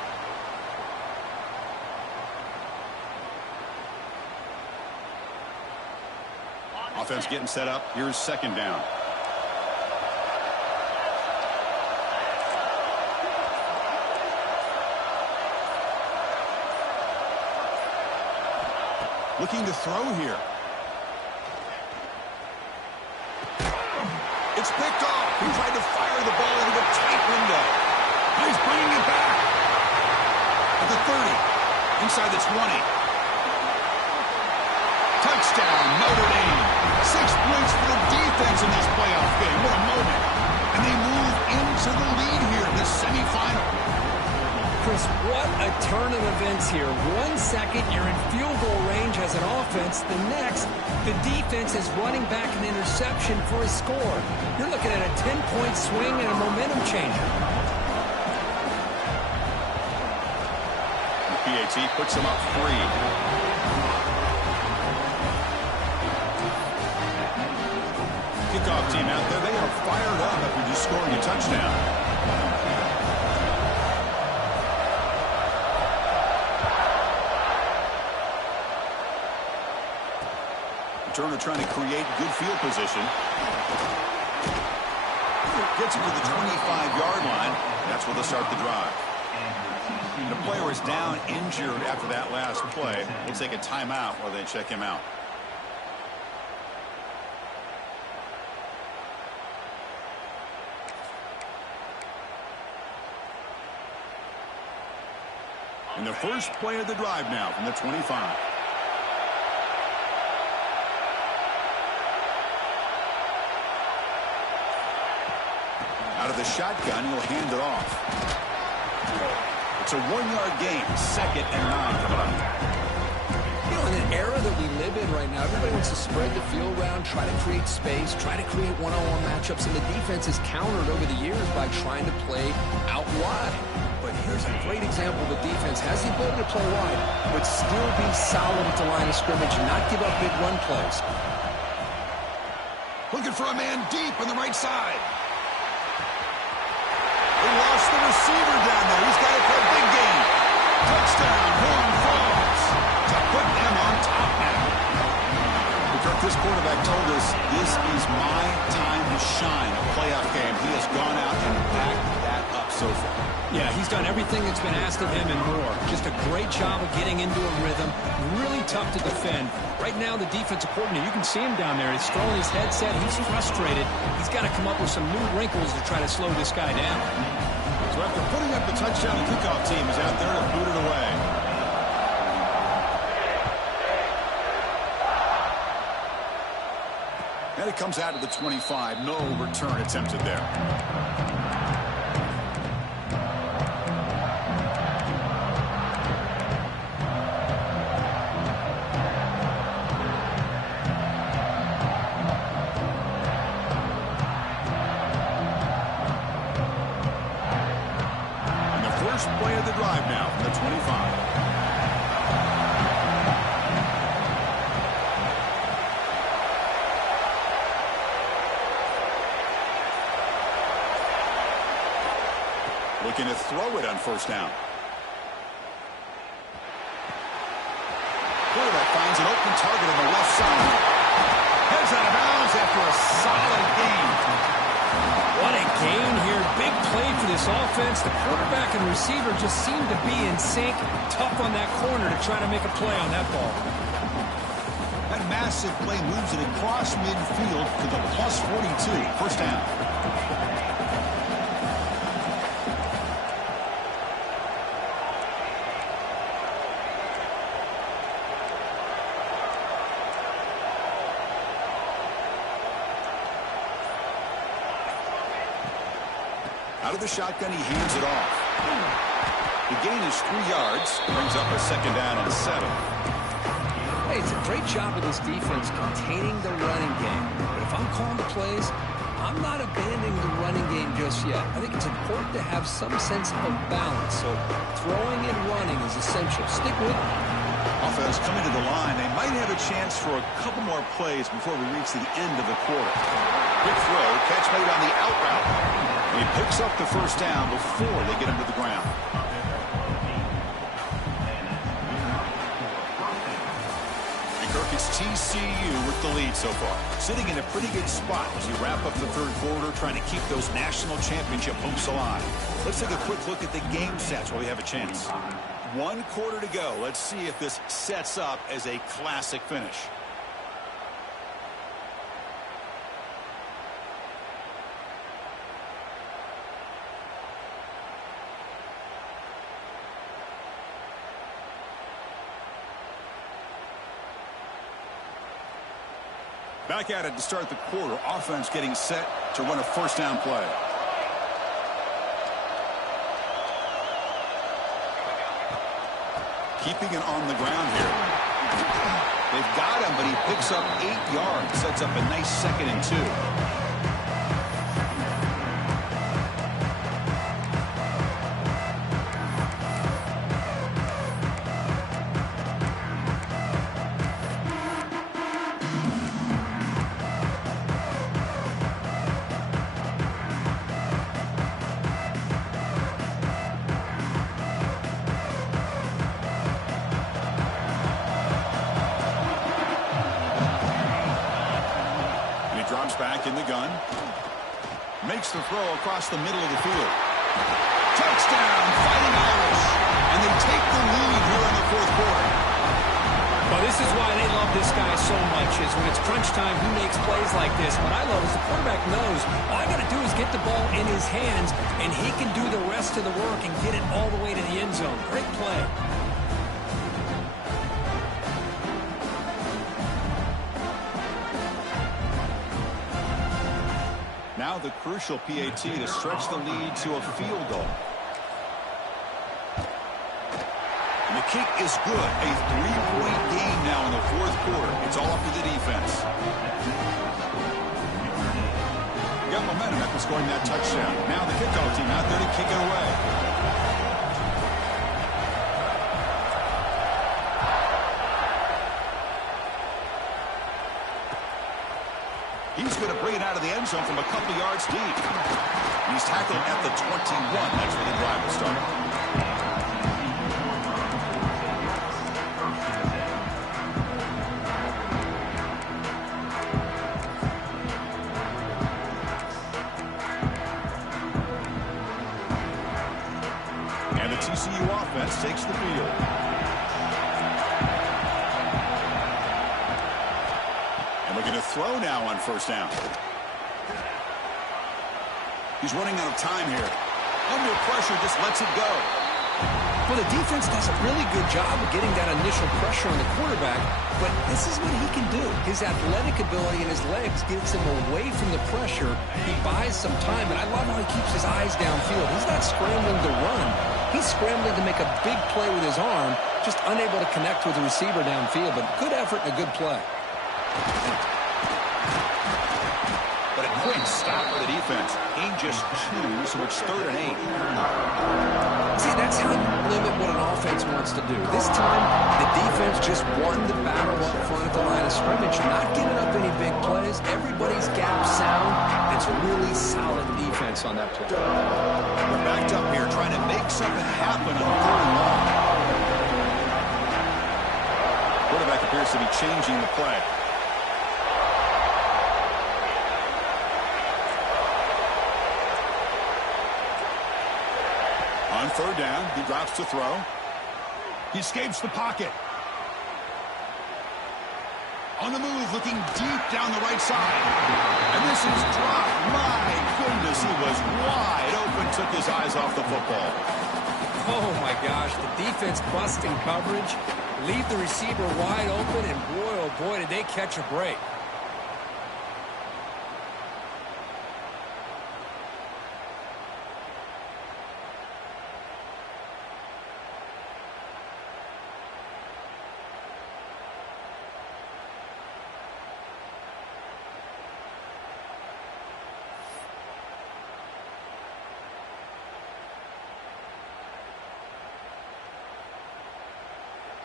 Offense getting set up. Here's second down. Looking to throw here. It's picked off. He tried to fire the ball into a tight window. He's bringing it back. At the 30. Inside the 20. Touchdown, Notre Dame. 6 points for the defense in this playoff game. What a moment. And they move into the lead here in this semifinal. Chris, what a turn of events here. 1 second, you're in field goal range as an offense. The next, the defense is running back an interception for a score. You're looking at a 10-point swing and a momentum changer. The PAT puts him up 3. Kickoff team out there, they are fired up after just scoring a touchdown. Returner trying to create good field position. Gets him to the 25-yard line. That's where they'll start the drive. The player is down injured after that last play. We'll take a timeout while they check him out. And the first play of the drive now from the 25. Out of the shotgun, he'll hand it off. It's a 1-yard gain, 2nd and 9 coming up. You know, in an era that we live in right now, everybody wants to spread the field around, try to create space, try to create one-on-one matchups, and the defense has countered over the years by trying to play out wide. But here's a great example. The defense has the ability to play wide, but still be solid at the line of scrimmage and not give up big run plays. Looking for a man deep on the right side. They lost the receiver down there. He's got it for a big game. Touchdown, Horn Frogs. To put them on top now. Kirk, this quarterback told us this is my time to shine, a playoff game. He has gone out and backed that up so far. Yeah, he's done everything that's been asked of him and more. Just a great job of getting into a rhythm. Really tough to defend. Right now, the defensive coordinator, you can see him down there. He's throwing his headset. He's frustrated. He's got to come up with some new wrinkles to try to slow this guy down. So after putting up the touchdown, the kickoff team is out there to boot it away. And it comes out to the 25. No return attempted there. And the first play of the drive now from the 25. Looking to throw it on first down. Quarterback finds an open target on the left side. Heads out of bounds after a solid gain. What a gain here. Big play for this offense. The quarterback and receiver just seem to be in sync. Tough on that corner to try to make a play on that ball. That massive play moves it across midfield to the plus 42. First down. Out of the shotgun, he hands it off. The gain is 3 yards. Brings up a 2nd down and 7. Hey, it's a great job of this defense containing the running game. But if I'm calling the plays, I'm not abandoning the running game just yet. I think it's important to have some sense of balance. So throwing and running is essential. Stick with it. Offense coming to the line. They might have a chance for a couple more plays before we reach the end of the quarter. Quick throw. Catch made on the out route. He picks up the first down before they get him to the ground. And Kirk, it's TCU with the lead so far. Sitting in a pretty good spot as you wrap up the third quarter, trying to keep those national championship hopes alive. Let's take a quick look at the game sets while we have a chance. 1 quarter to go. Let's see if this sets up as a classic finish. Back at it to start the quarter. Offense getting set to run a first down play. Keeping it on the ground here. They've got him, but he picks up 8 yards. Sets up a nice 2nd and 2. Back in the gun. Makes the throw across the middle of the field. Touchdown, Fighting Irish. And they take the lead here in the fourth quarter. Well, this is why they love this guy so much, is when it's crunch time, he makes plays like this. What I love is the quarterback knows all I got to do is get the ball in his hands, and he can do the rest of the work and get it all the way to the end zone. Great play. Now the crucial PAT to stretch the lead to a field goal. And the kick is good. A 3-point game now in the fourth quarter. It's all up to the defense. Got momentum after scoring that touchdown. Now the kickoff team out there to kick it away. He's going to bring it out of the end zone from a couple yards deep. He's tackled at the 21. That's where the drive will start. And the TCU offense takes the field. Looking to throw now on first down. He's running out of time here. Under pressure, just lets it go. Well, the defense does a really good job of getting that initial pressure on the quarterback, but this is what he can do. His athletic ability and his legs gets him away from the pressure. He buys some time, and I love how he keeps his eyes downfield. He's not scrambling to run. He's scrambling to make a big play with his arm, just unable to connect with the receiver downfield, but good effort and a good play. But a great stop for the defense. Gain just 2, so it's 3rd and 8. See, that's how you limit what an offense wants to do. This time, the defense just won the battle up front at the line of scrimmage, not giving up any big plays. Everybody's gap sound. It's really solid defense on that play. We're backed up here trying to make something happen on 3rd and long. Quarterback appears to be changing the play. On 3rd down, he drops to throw. He escapes the pocket. On the move, looking deep down the right side. And this is dropped. My goodness, he was wide open, took his eyes off the football. Oh, my gosh, the defense busting coverage, leave the receiver wide open, and boy, oh boy, did they catch a break.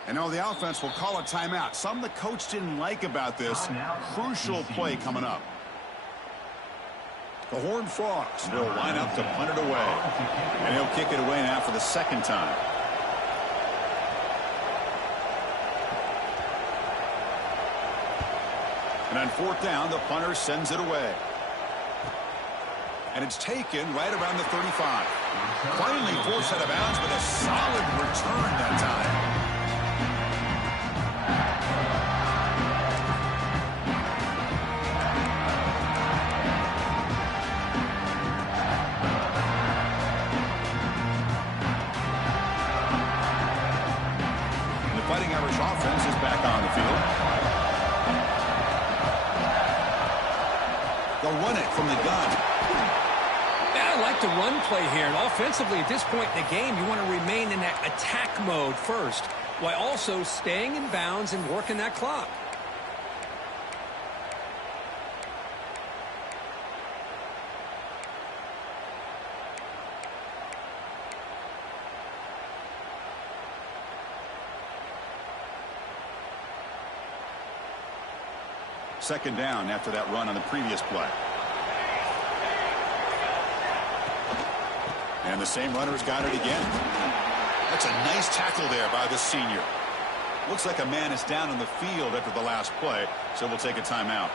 And now the offense will call a timeout. Something the coach didn't like about this. Crucial play coming up. The Horned Frogs will line up to punt it away. And he'll kick it away now for the 2nd time. And on 4th down, the punter sends it away. And it's taken right around the 35. Finally forced out of bounds with a solid return that time. Fighting Irish offense is back on the field. They'll run it from the gun. I like the run play here. And offensively, at this point in the game, you want to remain in that attack mode first, while also staying in bounds and working that clock. Second down after that run on the previous play. And the same runner's got it again. That's a nice tackle there by the senior. Looks like a man is down on the field after the last play, so we'll take a timeout.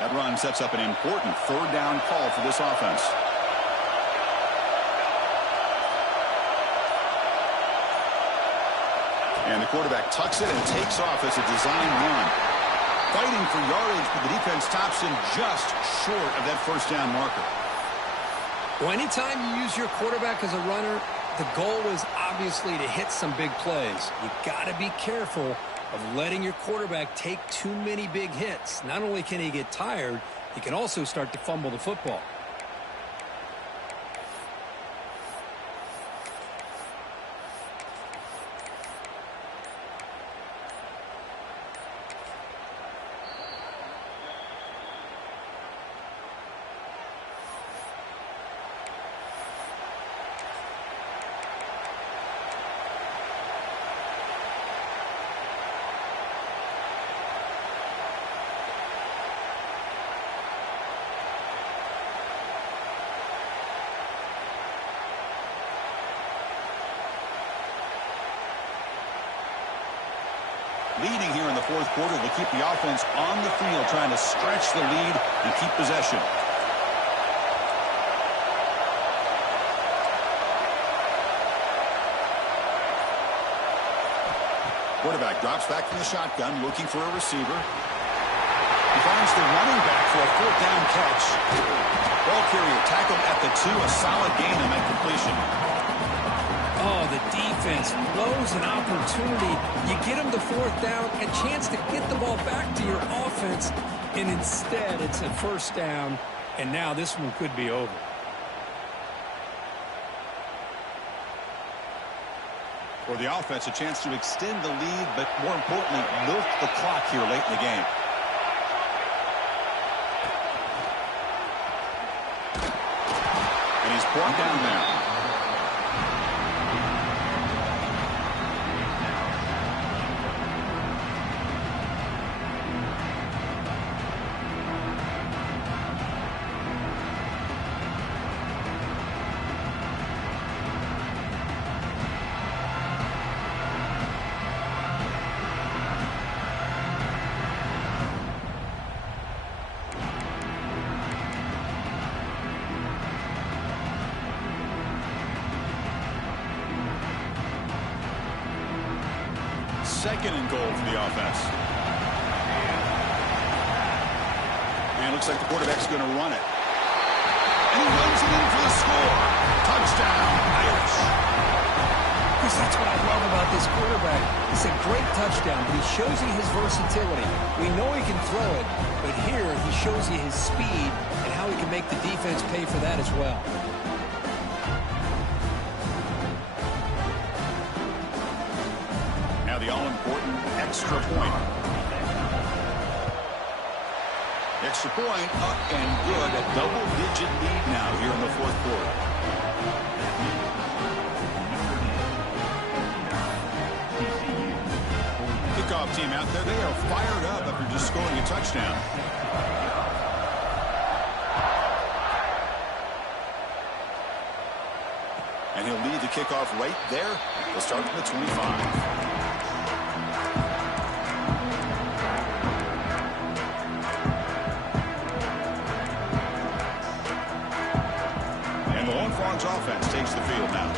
That run sets up an important third down call for this offense. And the quarterback tucks it and takes off as a design run. Fighting for yardage, but the defense stops him just short of that first down marker. Well, anytime you use your quarterback as a runner, the goal is obviously to hit some big plays. You got to be careful of letting your quarterback take too many big hits. Not only can he get tired, he can also start to fumble the football. Leading here in the fourth quarter to keep the offense on the field, trying to stretch the lead and keep possession. Quarterback drops back from the shotgun, looking for a receiver. He finds the running back for a fourth down catch. Ball carrier tackled at the 2, a solid gain on that completion. Oh, the defense blows an opportunity. You get them the fourth down, a chance to get the ball back to your offense, and instead it's a first down, and now this one could be over. For the offense, a chance to extend the lead, but more importantly, milk the clock here late in the game. And he's brought down there. Second and goal for the offense. And it looks like the quarterback's going to run it. And he runs it in for the score. Touchdown, Irish. Because that's what I love about this quarterback. It's a great touchdown, but he shows you his versatility. We know he can throw it, but here he shows you his speed and how he can make the defense pay for that as well. The all-important extra point. Extra point up and good. A double-digit lead now here in the fourth quarter. Kickoff team out there. They are fired up after just scoring a touchdown. And he'll lead the kickoff right there. They'll start from the 25. Offense takes the field now.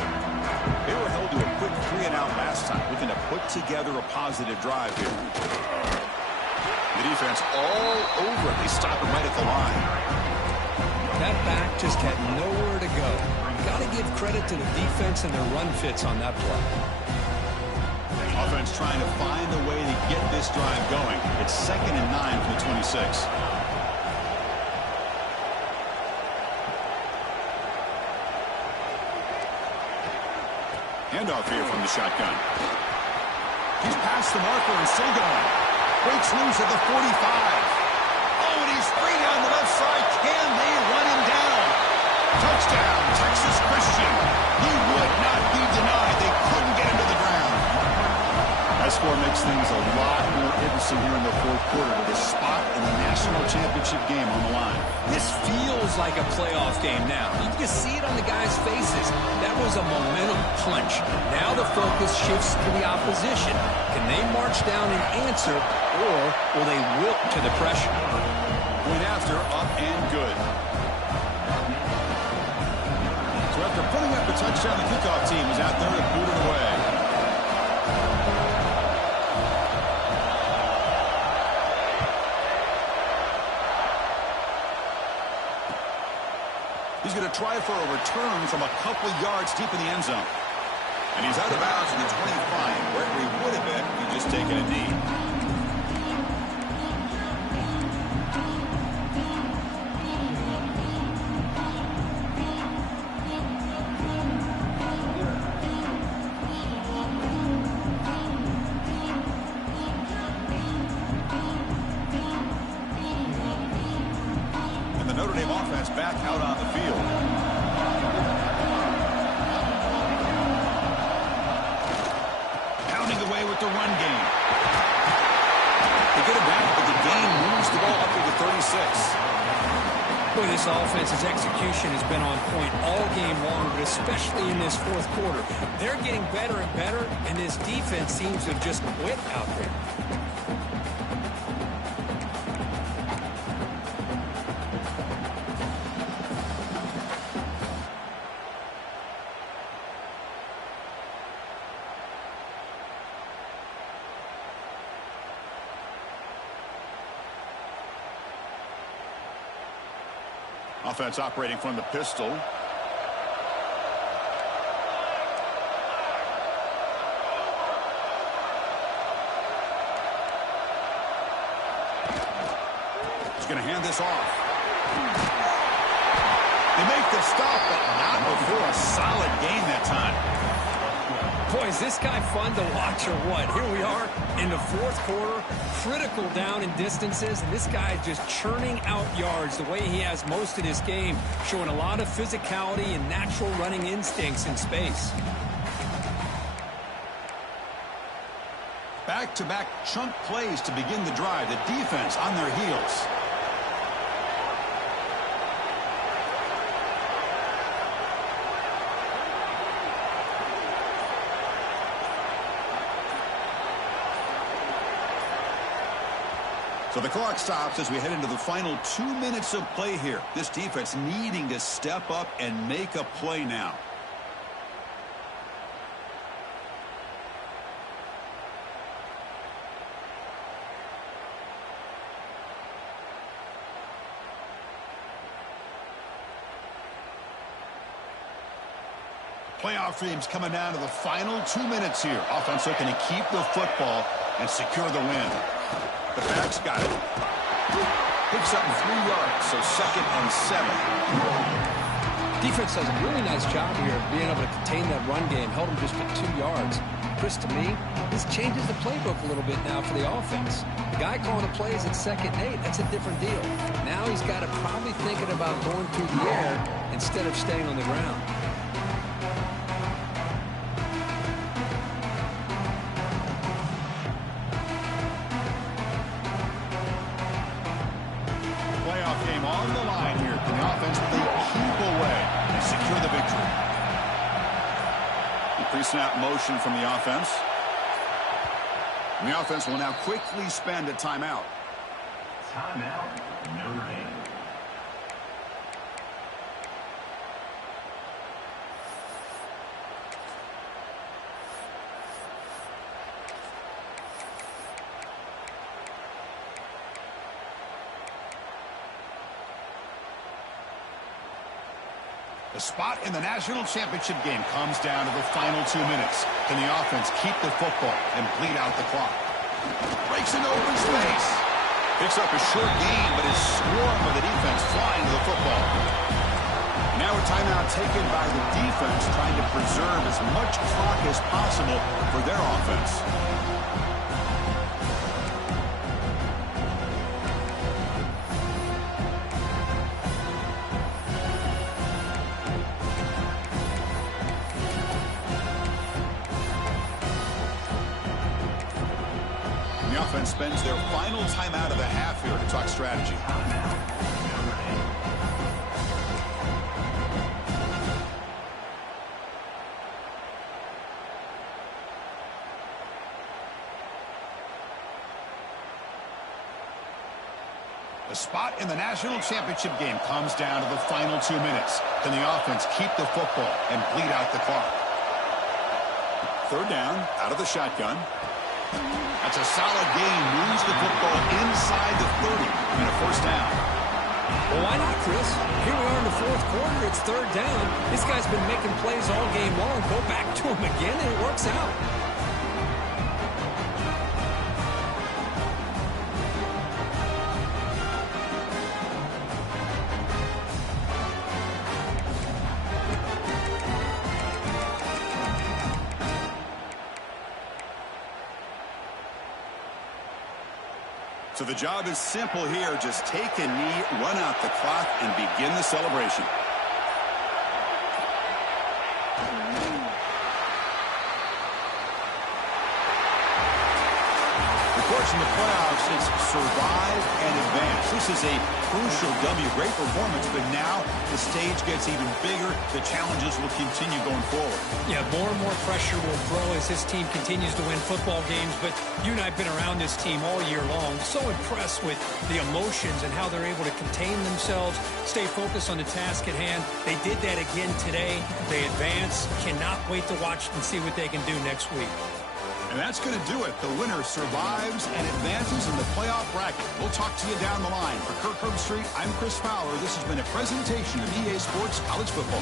They were held to a quick 3-and-out last time, looking to put together a positive drive here. The defense all over it. They stop him right at the line. That back just had nowhere to go. Got to give credit to the defense and their run fits on that play. Offense trying to find a way to get this drive going. It's 2nd and 9 from the 26. Handoff here from the shotgun. He's past the marker and still going. Breaks loose at the 45. Oh, and he's free down the left side. Can they run him down? Touchdown, Texas Christian. He would not be denied. They couldn't get him to the ground. That score makes things a lot more interesting here in the fourth quarter with a spot in the national championship game on the line. This feels like a playoff game now. You can see it on the guys' faces. That was a momentum punch. Now the focus shifts to the opposition. Can they march down and answer, or will they wilt to the pressure? Point after, up and good. So after putting up a touchdown, the kickoff team is out there to boot it away. He's going to try for a return from a couple yards deep in the end zone. And he's out of bounds at the 25, where he would have been if he'd just taken a knee. Back out on the field. Pounding away with the run game. They get it back, but the game moves the ball up to the 36. Boy, this offense's execution has been on point all game long, but especially in this fourth quarter. They're getting better and better, and this defense seems to have just quit out there. Offense operating from the pistol. He's going to hand this off. They make the stop, but not before a solid game that time. Boy, is this guy fun to watch or what? Here we are in the fourth quarter, critical down in distances, and this guy is just churning out yards the way he has most of this game, showing a lot of physicality and natural running instincts in space. Back-to-back chunk plays to begin the drive. The defense on their heels. So the clock stops as we head into the final 2 minutes of play here. This defense needing to step up and make a play now. Playoff dreams coming down to the final 2 minutes here. Offense looking to keep the football and secure the win. The back's got it. Picks up 3 yards, so 2nd and 7. Defense does a really nice job here of being able to contain that run game. Held him just at 2 yards. Chris, to me, this changes the playbook a little bit now for the offense. The guy calling the plays at 2nd and 8, that's a different deal. Now he's got to probably thinking about going through the air instead of staying on the ground. On the line here. Can the offense play keep away and secure the victory? The pre-snap motion from the offense. And the offense will now quickly spend a timeout. Timeout, Notre Dame. The spot in the national championship game comes down to the final 2 minutes. Can the offense keep the football and bleed out the clock? Breaks into open space. Picks up a short gain, but is swarmed by the defense flying to the football. Now a timeout taken by the defense, trying to preserve as much clock as possible for their offense. The offense spends their final timeout of the half here to talk strategy. A spot in the national championship game comes down to the final 2 minutes. Can the offense keep the football and bleed out the clock? Third down, out of the shotgun. That's a solid gain. Moves the football inside the 30 and a first down. Well, why not, Chris? Here we are in the fourth quarter. It's third down. This guy's been making plays all game long. Go back to him again, and it works out. So the job is simple here. Just take a knee, run out the clock, and begin the celebration. Of course, in the playoffs, it's survive and advance. This is a crucial W. Great performance, but now the stage gets even bigger. The challenges will continue going forward. Yeah, more and more pressure will grow as this team continues to win football games, but you and I have been around this team all year long. So impressed with the emotions and how they're able to contain themselves, stay focused on the task at hand. They did that again today. They advance. Cannot wait to watch and see what they can do next week. And that's going to do it. The winner survives and advances in the playoff bracket. We'll talk to you down the line. For Kirk Herbstreit, I'm Chris Fowler. This has been a presentation of EA Sports College Football.